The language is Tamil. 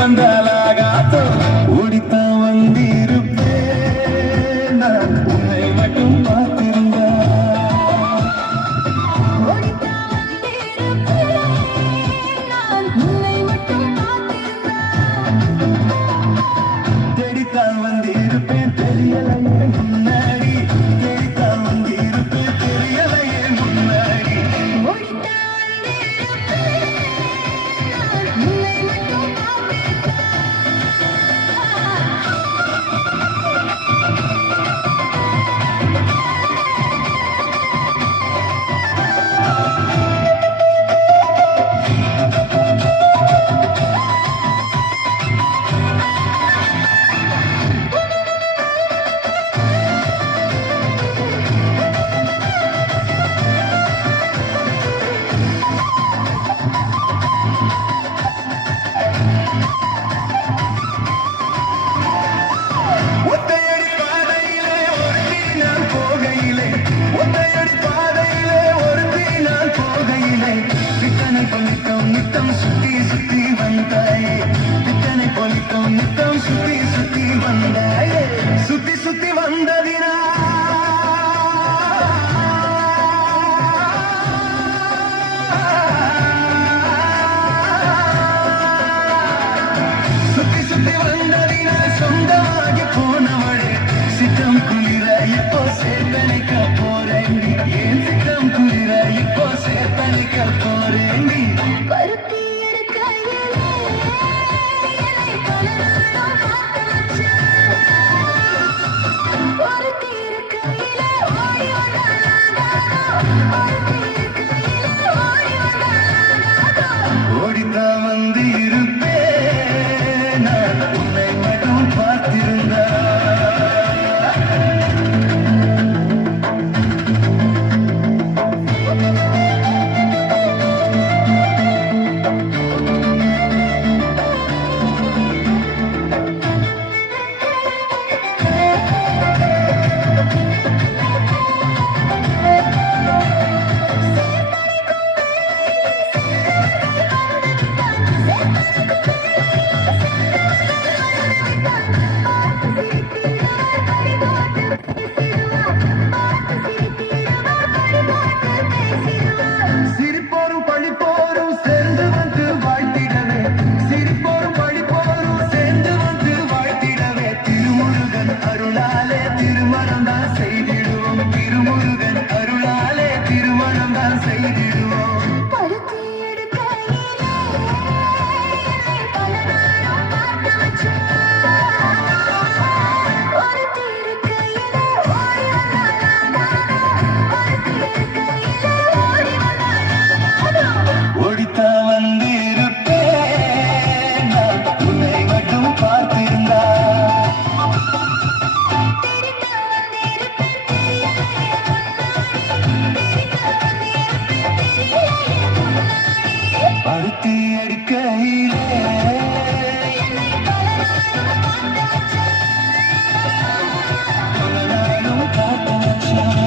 வந்தாலாகாதோ ஓடித்தான் வந்திருப்பேன் நான் உன்னை மட்டும் பார்த்திருந்தா தேடித்தான் வந்திருப்பேன் தெரியலையே முன்னாடி தேடித்தான் வந்திருப்பேன் தெரியலையே முன்னாடி நித்தம் சுத்தி சுத்தி வந்தாயே பித்தனை பொலித்தம் நித்தம் சுத்தி சுத்தி வந்தாயே சுத்தி சுத்தி வந்ததினா சுத்தி சுத்தி வந்ததினா சொந்தமாகி போனவளே சித்தம் குளிர இப்போ சேர்த்தனைக்க போறேன் ஏன் சித்தம் குளிர இப்போ சேர்த்தனைக்க போறேன் ஓடித்தான் வந்து இருப்பேன் நான் உன்னை மட்டும் பார்த்திருந்தா பருத்தி எடுக்கையிலே நானும் காத்த வச்சேன்